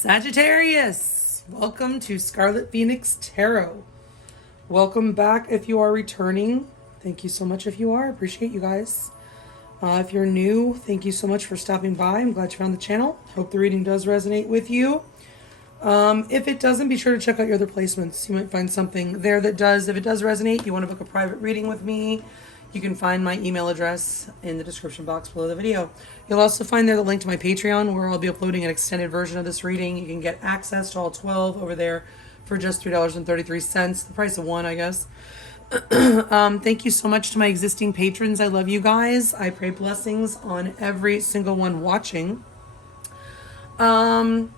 Sagittarius, welcome to Scarlet Phoenix Tarot. Welcome back if you are returning. Thank you so much if you are. Appreciate you guys. If you're new, thank you so much for stopping by. I'm glad you found the channel. Hope the reading does resonate with you. If it doesn't, be sure to check out your other placements. You might find something there that does. If it does resonate, you want to book a private reading with me, you can find my email address in the description box below the video. You'll also find there the link to my Patreon, where I'll be uploading an extended version of this reading. You can get access to all 12 over there for just $3.33, the price of one, I guess. Thank you so much to my existing patrons. I love you guys. I pray blessings on every single one watching. And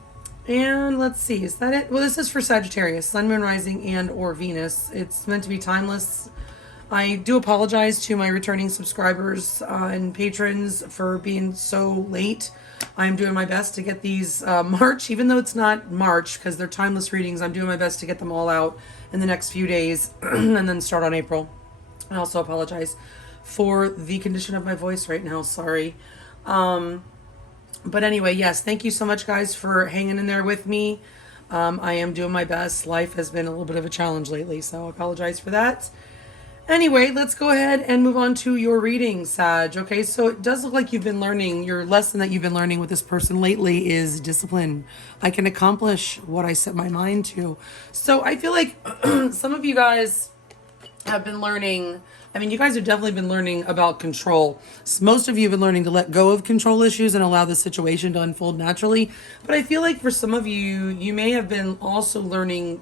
let's see, is that it? Well, this is for Sagittarius, Sun, Moon, Rising, and or Venus. It's meant to be timeless. I do apologize to my returning subscribers and patrons for being so late. I'm doing my best to get these March, even though it's not March because they're timeless readings. I'm doing my best to get them all out in the next few days and then start on April. I also apologize for the condition of my voice right now. Sorry. But anyway, yes, thank you so much, guys, for hanging in there with me. I am doing my best. Life has been a little bit of a challenge lately, so I apologize for that. Anyway, let's go ahead and move on to your reading, Sag. Okay, so it does look like you've been learning, your lesson that you've been learning with this person lately is discipline. I can accomplish what I set my mind to. So I feel like some of you guys have been learning, I mean, you guys have definitely been learning about control. Most of you have been learning to let go of control issues and allow the situation to unfold naturally. But I feel like for some of you, you may have been also learning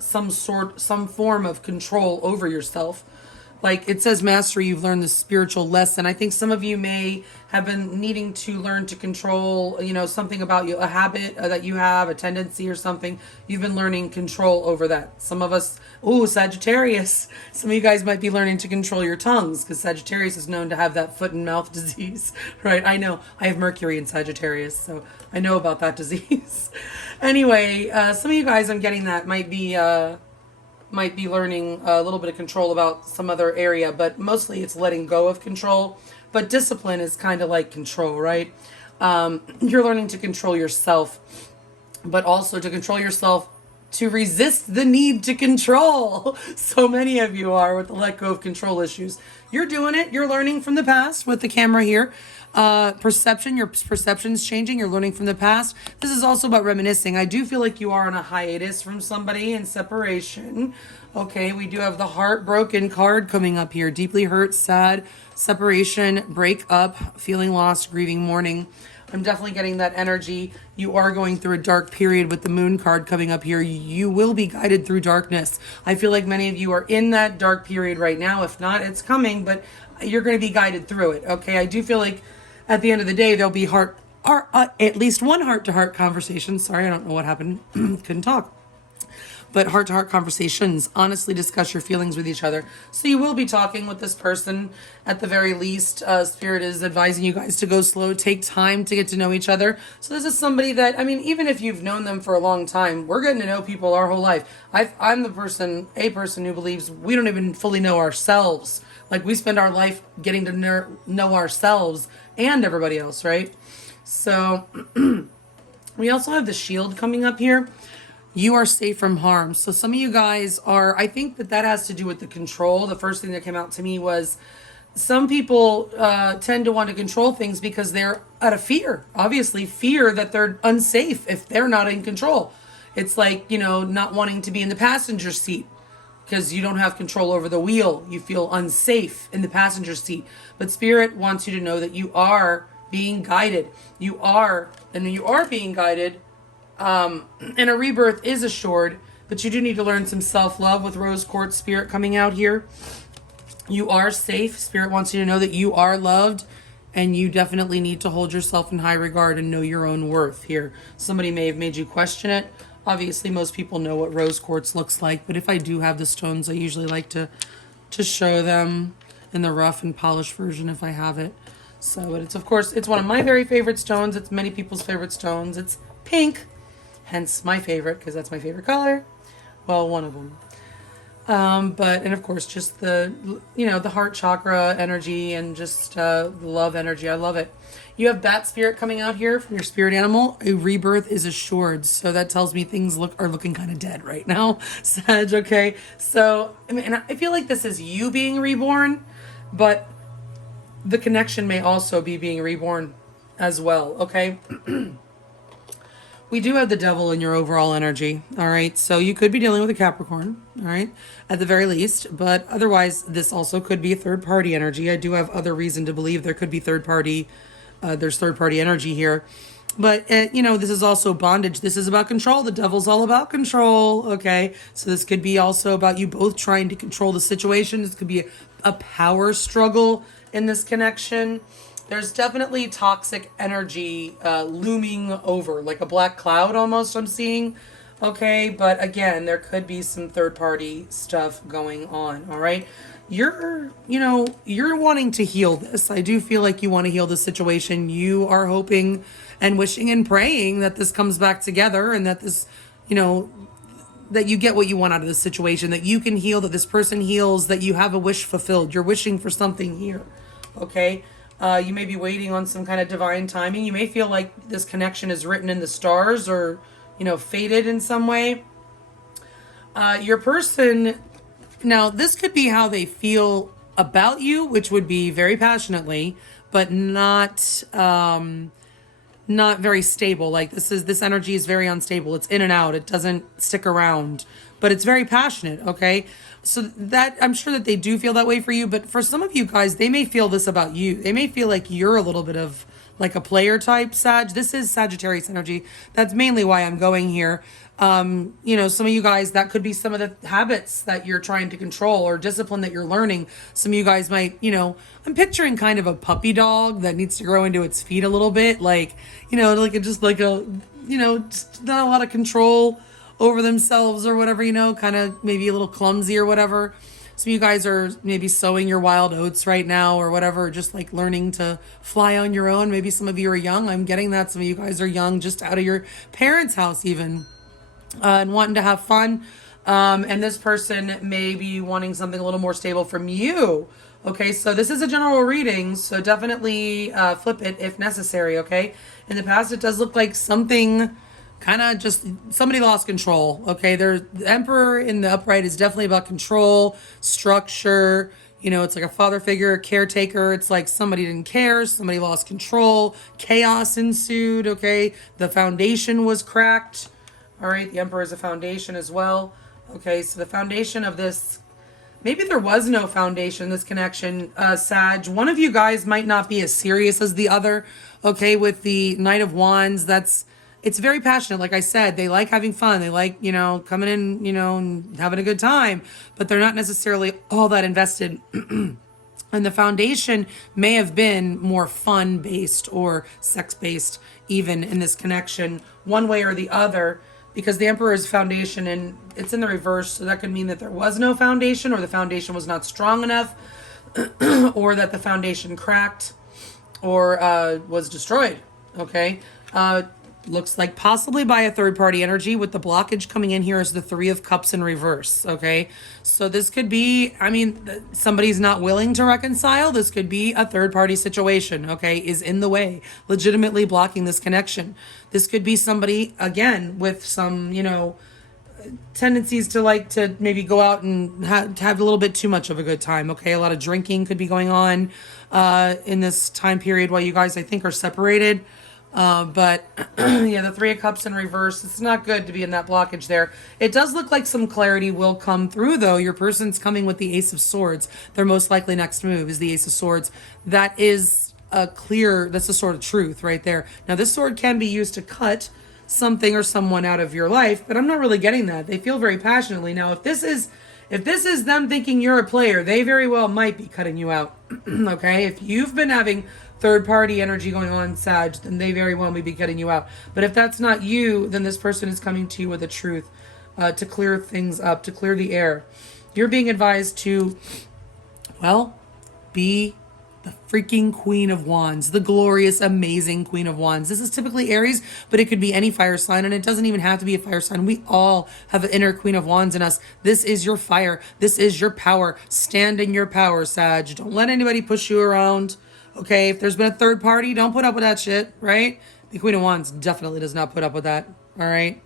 some form of control over yourself. Like it says mastery, you've learned the spiritual lesson. I think some of you may have been needing to learn to control, you know, something about you, a habit that you have, a tendency or something. You've been learning control over that. Some of us, Sagittarius, some of you guys might be learning to control your tongues because Sagittarius is known to have that foot and mouth disease, right? I know, I have Mercury in Sagittarius, so I know about that disease. Anyway, some of you guys, I'm getting that might be learning a little bit of control about some other area, but mostly it's letting go of control. But discipline is kind of like control, right? You're learning to control yourself, but also to control yourself to resist the need to control. So many of you are with the let go of control issues. You're doing it. You're learning from the past with the camera here. Your perception's changing. You're learning from the past. This is also about reminiscing. I do feel like you are on a hiatus from somebody in separation. Okay, we do have the heartbroken card coming up here. Deeply hurt, sad, separation, break up, feeling lost, grieving, mourning. I'm definitely getting that energy. You are going through a dark period with the moon card coming up here. You will be guided through darkness. I feel like many of you are in that dark period right now. If not, it's coming, but you're going to be guided through it. Okay, I do feel like at the end of the day, there'll be at least one heart-to-heart conversation. Sorry, I don't know what happened. Couldn't talk. But heart-to-heart conversations, honestly discuss your feelings with each other. So you will be talking with this person at the very least. Spirit is advising you guys to go slow, take time to get to know each other. So this is somebody that, I mean, even if you've known them for a long time, we're getting to know people our whole life. I'm a person who believes we don't even fully know ourselves. Like we spend our life getting to know ourselves and everybody else, right? So we also have the shield coming up here. You are safe from harm. So some of you guys are, I think that has to do with the control. The first thing that came out to me was some people tend to want to control things because they're out of fear. Obviously, fear that they're unsafe if they're not in control. It's like, you know, not wanting to be in the passenger seat because you don't have control over the wheel. You feel unsafe in the passenger seat. But Spirit wants you to know that you are being guided. You are being guided. And a rebirth is assured, but you do need to learn some self-love with Rose Quartz Spirit coming out here. You are safe. Spirit wants you to know that you are loved, and you definitely need to hold yourself in high regard and know your own worth here. Somebody may have made you question it. Obviously, most people know what Rose Quartz looks like, but if I do have the stones, I usually like to show them in the rough and polished version if I have it. So, but it's, of course, it's one of my very favorite stones. It's many people's favorite stones. It's pink. Hence my favorite, because that's my favorite color. Well, one of them. And of course, just the, the heart chakra energy and just love energy. I love it. You have bat spirit coming out here from your spirit animal. A rebirth is assured. So that tells me things are looking kind of dead right now, Sag, okay? So, and I feel like this is you being reborn, but the connection may also be being reborn as well, okay? We do have the devil in your overall energy, all right? So you could be dealing with a Capricorn, all right, at the very least. But otherwise, this also could be a third-party energy. I do have other reason to believe there could be third-party, there's third-party energy here. But, this is also bondage. This is about control. The devil's all about control, okay? So this could be also about you both trying to control the situation. This could be a power struggle in this connection. There's definitely toxic energy looming over, like a black cloud almost, I'm seeing. Okay, but again, there could be some third-party stuff going on, all right? You're wanting to heal this. I do feel like you want to heal this situation. You are hoping and wishing and praying that this comes back together and that this, that you get what you want out of this situation, that you can heal, that this person heals, that you have a wish fulfilled. You're wishing for something here, okay? You may be waiting on some kind of divine timing. You may feel like this connection is written in the stars or, fated in some way. Your person, now this could be how they feel about you, which would be very passionately, but not very stable. Like this energy is very unstable. It's in and out. It doesn't stick around, but it's very passionate. Okay. So that I'm sure that they do feel that way for you, but for some of you guys, they may feel this about you. They may feel like you're a little bit of like a player type Sag. This is Sagittarius energy. That's mainly why I'm going here. Some of you guys, that could be some of the habits that you're trying to control or discipline that you're learning. Some of you guys might, I'm picturing kind of a puppy dog that needs to grow into its feet a little bit. Like, just not a lot of control over themselves or whatever, kind of maybe a little clumsy or whatever. Some of you guys are maybe sowing your wild oats right now or whatever, just like learning to fly on your own. Maybe some of you are young. I'm getting that. Some of you guys are young, just out of your parents' house even, and wanting to have fun. And this person may be wanting something a little more stable from you. Okay, so this is a general reading, so definitely flip it if necessary, okay? In the past, it does look like something kind of just somebody lost control. Okay, the Emperor in the upright is definitely about control, structure. It's like a father figure, caretaker. It's like somebody didn't care, somebody lost control, chaos ensued. Okay, the foundation was cracked. All right, the Emperor is a foundation as well. Okay, so the foundation of this, maybe there was no foundation, this connection, Sag. One of you guys might not be as serious as the other. Okay, with the Knight of Wands, it's very passionate. Like I said, they like having fun. They like, coming in, and having a good time, but they're not necessarily all that invested. And the foundation may have been more fun-based or sex-based even in this connection, one way or the other, because the Emperor is foundation and it's in the reverse. So that could mean that there was no foundation or the foundation was not strong enough or that the foundation cracked or was destroyed. Okay. Looks like possibly by a third-party energy, with the blockage coming in here is the Three of Cups in reverse, okay? So this could be, somebody's not willing to reconcile. This could be a third-party situation, okay, is in the way, legitimately blocking this connection. This could be somebody, again, with some, tendencies to like to maybe go out and have a little bit too much of a good time, okay? A lot of drinking could be going on in this time period while you guys, I think, are separated. But yeah, the Three of Cups in reverse, it's not good to be in that blockage there. It does look like some clarity will come through though. Your person's coming with the Ace of Swords. Their most likely next move is the Ace of Swords. That is that's a sword of truth right there. Now this sword can be used to cut something or someone out of your life, but I'm not really getting that. They feel very passionately. Now, if this is them thinking you're a player, they very well might be cutting you out. Okay? If you've been having third-party energy going on, Sag, then they very well may be cutting you out. But if that's not you, then this person is coming to you with the truth, to clear things up, to clear the air. You're being advised to, well, be the freaking Queen of Wands, the glorious, amazing Queen of Wands. This is typically Aries, but it could be any fire sign, and it doesn't even have to be a fire sign. We all have an inner Queen of Wands in us. This is your fire. This is your power. Stand in your power, Sag. Don't let anybody push you around. Okay, if there's been a third party, don't put up with that shit, right? The Queen of Wands definitely does not put up with that, all right?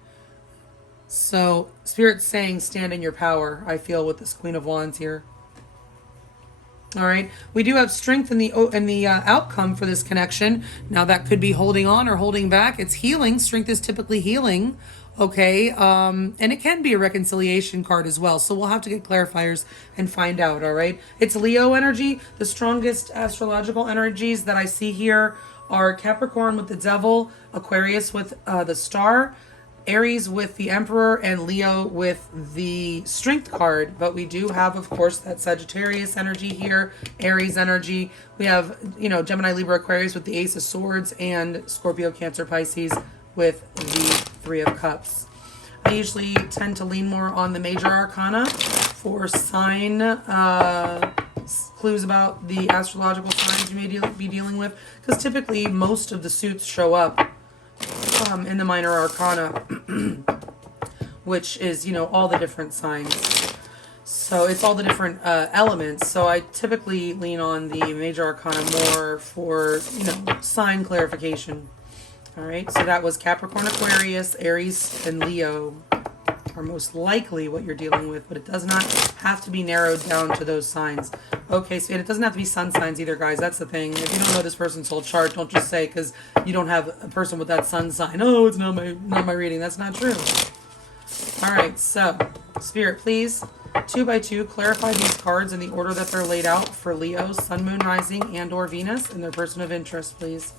So, Spirit's saying stand in your power, I feel, with this Queen of Wands here. All right, we do have strength in the outcome for this connection. Now that could be holding on or holding back. It's healing. Strength is typically healing. Okay, and it can be a reconciliation card as well. So we'll have to get clarifiers and find out. All right, it's Leo energy. The strongest astrological energies that I see here are Capricorn with the Devil, Aquarius with the Star, Aries with the Emperor, and Leo with the Strength card. But we do have, of course, that Sagittarius energy here, Aries energy. We have, you know, Gemini, Libra, Aquarius with the Ace of Swords, and Scorpio, Cancer, Pisces with the Three of Cups. I usually tend to lean more on the major arcana for sign clues about the astrological signs you may be dealing with, because typically most of the suits show up in the minor arcana, which is, you know, all the different signs. So it's all the different elements. So I typically lean on the major arcana more for, you know, sign clarification. All right, so that was Capricorn, Aquarius, Aries, and Leo are most likely what you're dealing with, but it does not have to be narrowed down to those signs. Okay, so it doesn't have to be sun signs either, guys. That's the thing. If you don't know this person's whole chart, don't just say because you don't have a person with that sun sign, oh, it's not my reading. That's not true. All right, so Spirit, please, 2 by 2, clarify these cards in the order that they're laid out for Leo, Sun, Moon, Rising, and or Venus, and their person of interest, please.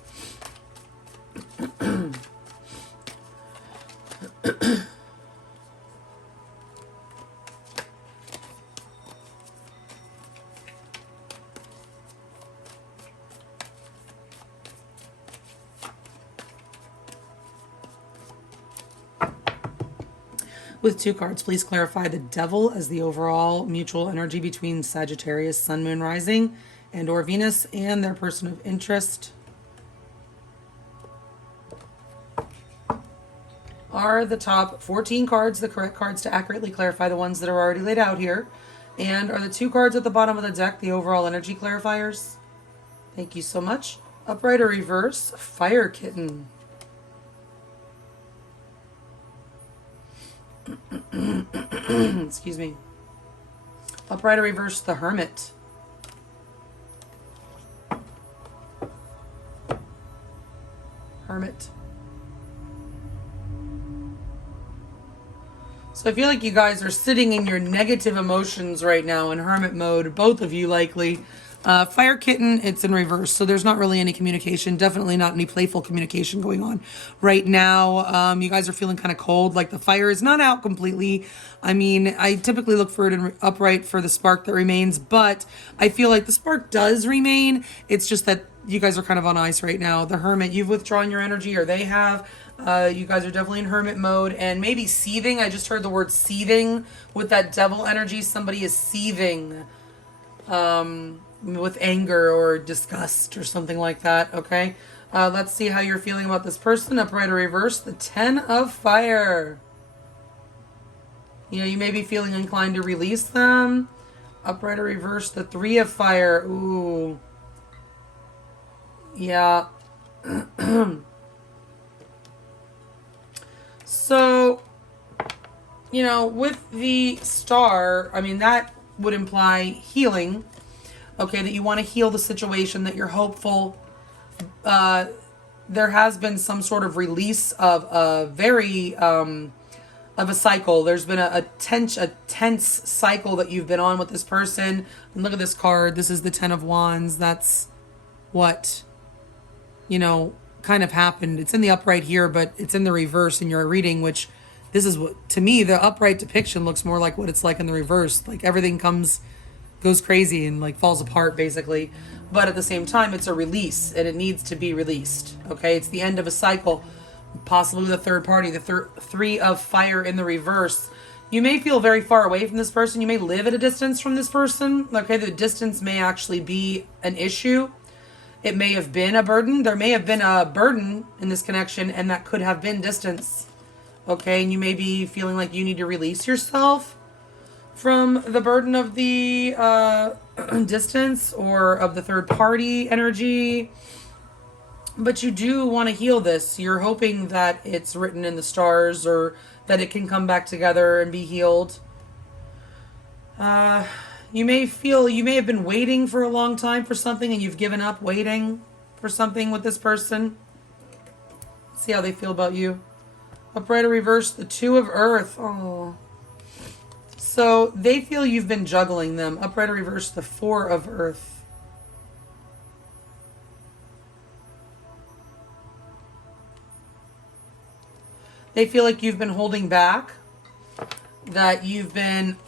With 2 cards, please clarify the Devil as the overall mutual energy between Sagittarius, Sun, Moon, Rising, and or Venus, and their person of interest. Are the top 14 cards the correct cards to accurately clarify the ones that are already laid out here? And are the 2 cards at the bottom of the deck the overall energy clarifiers? Thank you so much. Upright or reverse, Fire Kitten. Excuse me. Upright or reverse, the Hermit. Hermit. So I feel like you guys are sitting in your negative emotions right now in hermit mode, both of you likely. Fire Kitten, it's in reverse, so there's not really any communication, definitely not any playful communication going on right now. You guys are feeling kind of cold, like the fire is not out completely. I mean, I typically look for it in upright for the spark that remains, but I feel like the spark does remain. It's just that you guys are kind of on ice right now. The Hermit, you've withdrawn your energy, or they have. You guys are definitely in hermit mode and maybe seething. I just heard the word seething with that Devil energy. Somebody is seething with anger or disgust or something like that. Okay, let's see how you're feeling about this person. Upright or reverse, the 10 of Fire. You know, you may be feeling inclined to release them. Upright or reverse, the 3 of Fire. Ooh, yeah. So, you know, with the Star, I mean, that would imply healing. Okay, that you want to heal the situation, that you're hopeful. There has been some sort of release of a very, of a cycle. There's been a tense cycle that you've been on with this person. And look at this card. This is the 10 of Wands. That's what, you know, kind of happened. It's in the upright here, but it's in the reverse in your reading, which this is what, to me, the upright depiction looks more like what it's like in the reverse. Like everything goes crazy and like falls apart basically. But at the same time, it's a release and it needs to be released. Okay, it's the end of a cycle, possibly with a third party. The 3 of Fire in the reverse, You may feel very far away from this person. You may live at a distance from this person. Okay, the distance may actually be an issue. It may have been a burden. There may have been a burden in this connection, and that could have been distance. Okay, and you may be feeling like you need to release yourself from the burden of the distance or of the third party energy. But you do want to heal this. You're hoping that it's written in the stars or that it can come back together and be healed. You may have been waiting for a long time for something and you've given up waiting for something with this person. See how they feel about you. Upright or reverse, the Two of Earth. Oh. So they feel you've been juggling them. Upright or reverse, the Four of Earth. They feel like you've been holding back, that you've been,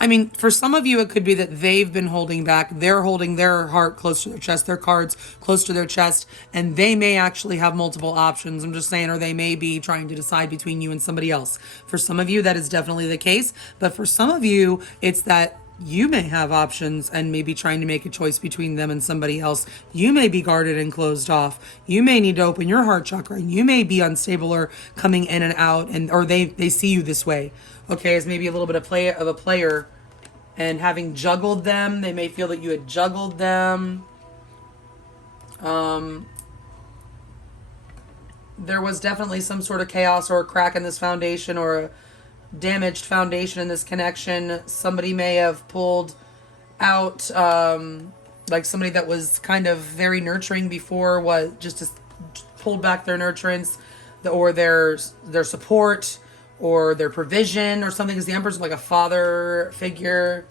I mean, for some of you, it could be that they've been holding back. They're holding their heart close to their chest, their cards close to their chest, and they may actually have multiple options. I'm just saying, or they may be trying to decide between you and somebody else. For some of you, that is definitely the case. But for some of you, it's that you may have options and may be trying to make a choice between them and somebody else. You may be guarded and closed off. You may need to open your heart chakra, and you may be unstable or coming in and out, and or they see you this way. Okay, as maybe a little bit of a player, and having juggled them, they may feel that you had juggled them. There was definitely some sort of chaos or a crack in this foundation or a damaged foundation in this connection. Somebody may have pulled out, like somebody that was kind of very nurturing before was just pulled back their nurturance, or their support or their provision or something, because the Emperor's like a father figure.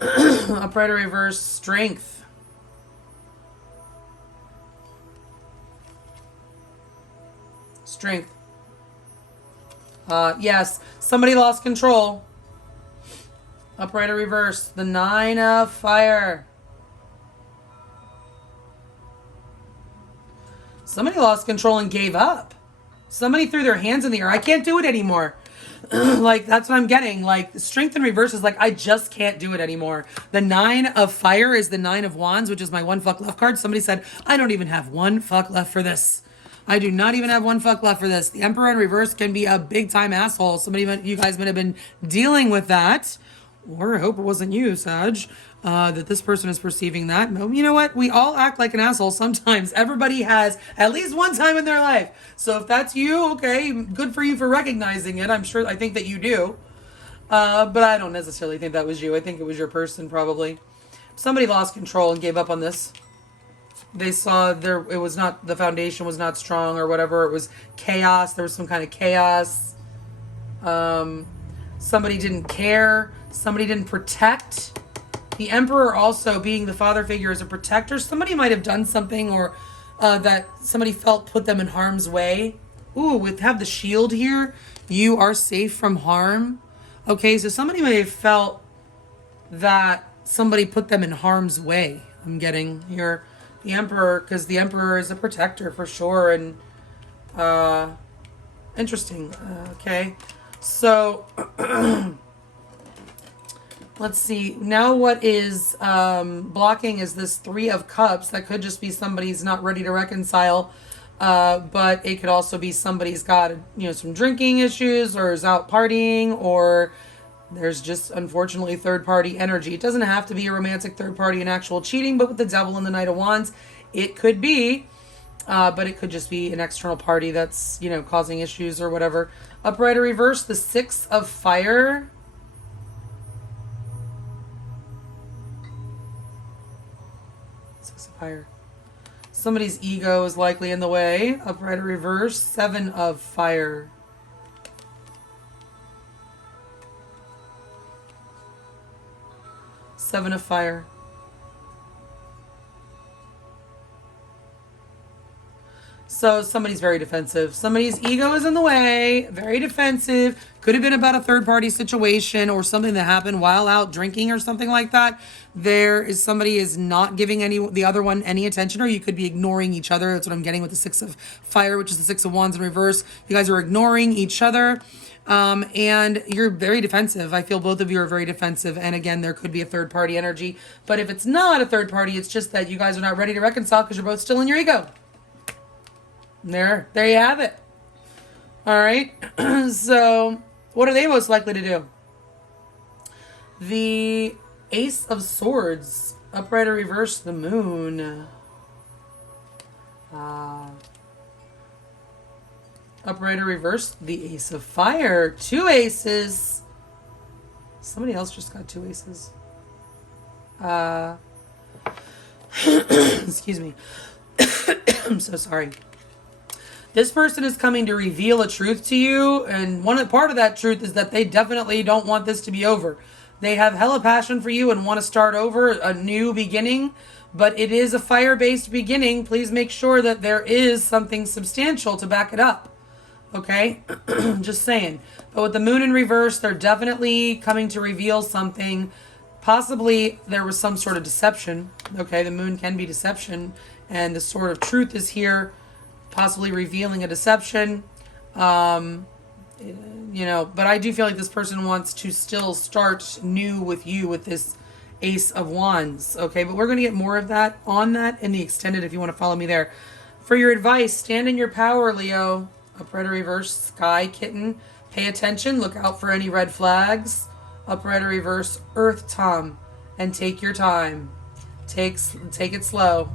Upright or reverse, Strength. Strength. Yes, somebody lost control. Upright or reverse, the Nine of Fire. Somebody lost control and gave up. Somebody threw their hands in the air. I can't do it anymore. Like, that's what I'm getting. Like, Strength in reverse is like, I just can't do it anymore. The Nine of Fire is the Nine of Wands, which is my one fuck left card. Somebody said, I don't even have one fuck left for this. I do not even have one fuck left for this. The Emperor in reverse can be a big time asshole. You guys might have been dealing with that. Or I hope it wasn't you, Sag, that this person is perceiving that. You know what? We all act like an asshole sometimes. Everybody has at least one time in their life. So if that's you, okay, good for you for recognizing it. I think that you do. But I don't necessarily think that was you. I think it was your person, probably. Somebody lost control and gave up on this. They saw the foundation was not strong or whatever. It was chaos. There was some kind of chaos. Somebody didn't care. Somebody didn't protect. The Emperor also being the father figure as a protector. Somebody might have done something or that somebody felt put them in harm's way. Ooh, have the shield here. You are safe from harm. Okay, so somebody may have felt that somebody put them in harm's way. I'm getting here. The Emperor, because the Emperor is a protector for sure, and interesting. Okay, so let's see. Now what is blocking is this Three of Cups. That could just be somebody's not ready to reconcile, but it could also be somebody's got some drinking issues or is out partying, or there's just, unfortunately, third-party energy. It doesn't have to be a romantic third party and actual cheating, but with the Devil and the Knight of Wands, it could be. But it could just be an external party that's, causing issues or whatever. Upright or reverse, the Six of Fire. Six of Fire. Somebody's ego is likely in the way. Upright or reverse, Seven of Fire. Seven of Fire. So somebody's very defensive. Somebody's ego is in the way, very defensive. Could have been about a third party situation or something that happened while out drinking or something like that. There is somebody is not giving the other one any attention, or you could be ignoring each other. That's what I'm getting with the Six of Fire, which is the Six of Wands in reverse. You guys are ignoring each other. And you're very defensive. I feel both of you are very defensive. And again, there could be a third party energy. But if it's not a third party, it's just that you guys are not ready to reconcile because you're both still in your ego. There you have it. All right. So what are they most likely to do? The Ace of Swords, upright or reverse, the Moon. Upright or reverse, the Ace of Fire. 2 aces. Somebody else just got 2 aces. Excuse me. I'm so sorry. This person is coming to reveal a truth to you, and part of that truth is that they definitely don't want this to be over. They have hella passion for you and want to start over, a new beginning, but it is a fire-based beginning. Please make sure that there is something substantial to back it up. Okay? Just saying. But with the Moon in reverse, they're definitely coming to reveal something. Possibly there was some sort of deception. Okay, the Moon can be deception, and the Sword of Truth is here, possibly revealing a deception. But I do feel like this person wants to still start new with you with this Ace of Wands. Okay, but we're going to get more of that on that in the extended if you want to follow me there. For your advice, stand in your power, Leo. Upright or reverse, Sky Kitten. Pay attention. Look out for any red flags. Upright or reverse, Earth Tom. And take your time. Take it slow.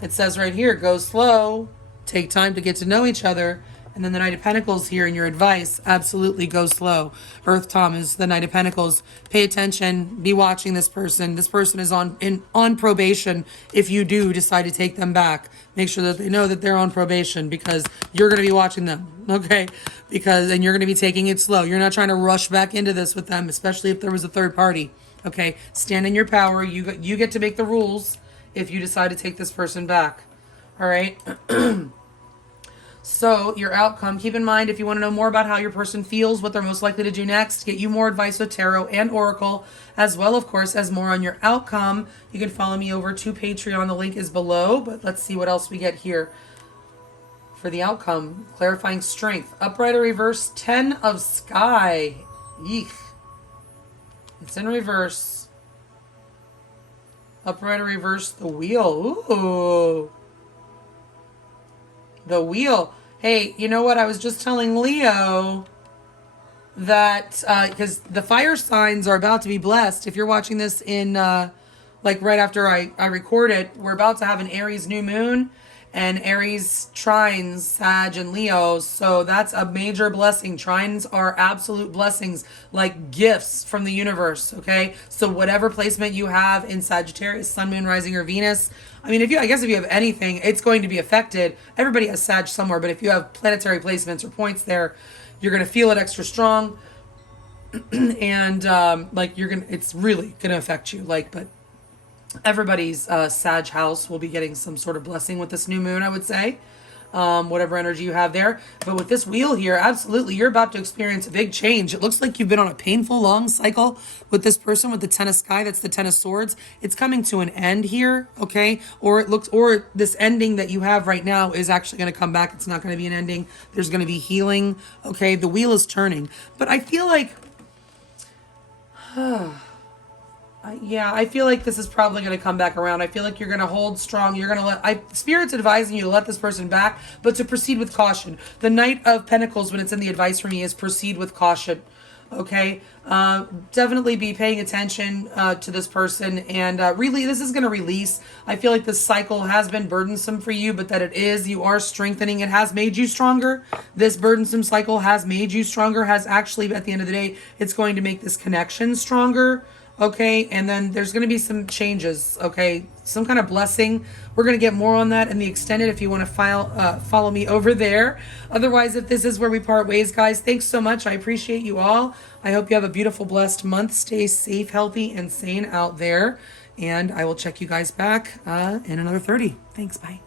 It says right here, go slow. Take time to get to know each other. And then the Knight of Pentacles here in your advice, absolutely go slow. Earth Tom is the Knight of Pentacles. Pay attention. Be watching this person. This person is on probation. If you do decide to take them back, make sure that they know that they're on probation because you're going to be watching them. Okay? And you're going to be taking it slow. You're not trying to rush back into this with them, especially if there was a third party. Okay? Stand in your power. You get to make the rules if you decide to take this person back. All right? So your outcome, keep in mind if you want to know more about how your person feels, what they're most likely to do next, get you more advice with tarot and oracle, as well, of course, as more on your outcome, you can follow me over to Patreon. The link is below, but let's see what else we get here. For the outcome, clarifying strength, upright or reverse, 10 of Sky. Eek. It's in reverse. Upright or reverse, the Wheel. Ooh. The Wheel. Hey, you know what? I was just telling Leo that because the fire signs are about to be blessed. If you're watching this in like right after I record it, we're about to have an Aries new moon and Aries trines Sag and Leo. So that's a major blessing. Trines are absolute blessings, like gifts from the universe. Okay. So whatever placement you have in Sagittarius, Sun, Moon, Rising, or Venus, I mean, if you have anything, it's going to be affected. Everybody has Sag somewhere, but if you have planetary placements or points there, you're going to feel it extra strong. And it's really going to affect you. But everybody's Sag house will be getting some sort of blessing with this new moon, I would say. Whatever energy you have there. But with this wheel here, absolutely, you're about to experience a big change. It looks like you've been on a painful, long cycle with this person with the 10 of Sky. That's the 10 of Swords. It's coming to an end here, okay? Or this ending that you have right now is actually going to come back. It's not going to be an ending. There's going to be healing, okay? The wheel is turning. But I feel like... I feel like this is probably going to come back around. I feel like you're going to hold strong. You're going to Spirit's advising you to let this person back, but to proceed with caution. The Knight of Pentacles, when it's in the advice for me, is proceed with caution. Okay? Definitely be paying attention to this person. And really, this is going to release. I feel like this cycle has been burdensome for you, but that you are strengthening. It has made you stronger. This burdensome cycle has made you stronger, has actually, at the end of the day, it's going to make this connection stronger. Okay, and then there's going to be some changes, okay? Some kind of blessing. We're going to get more on that in the extended if you want to follow me over there. Otherwise, if this is where we part ways, guys, thanks so much. I appreciate you all. I hope you have a beautiful, blessed month. Stay safe, healthy, and sane out there. And I will check you guys back in another 30. Thanks. Bye.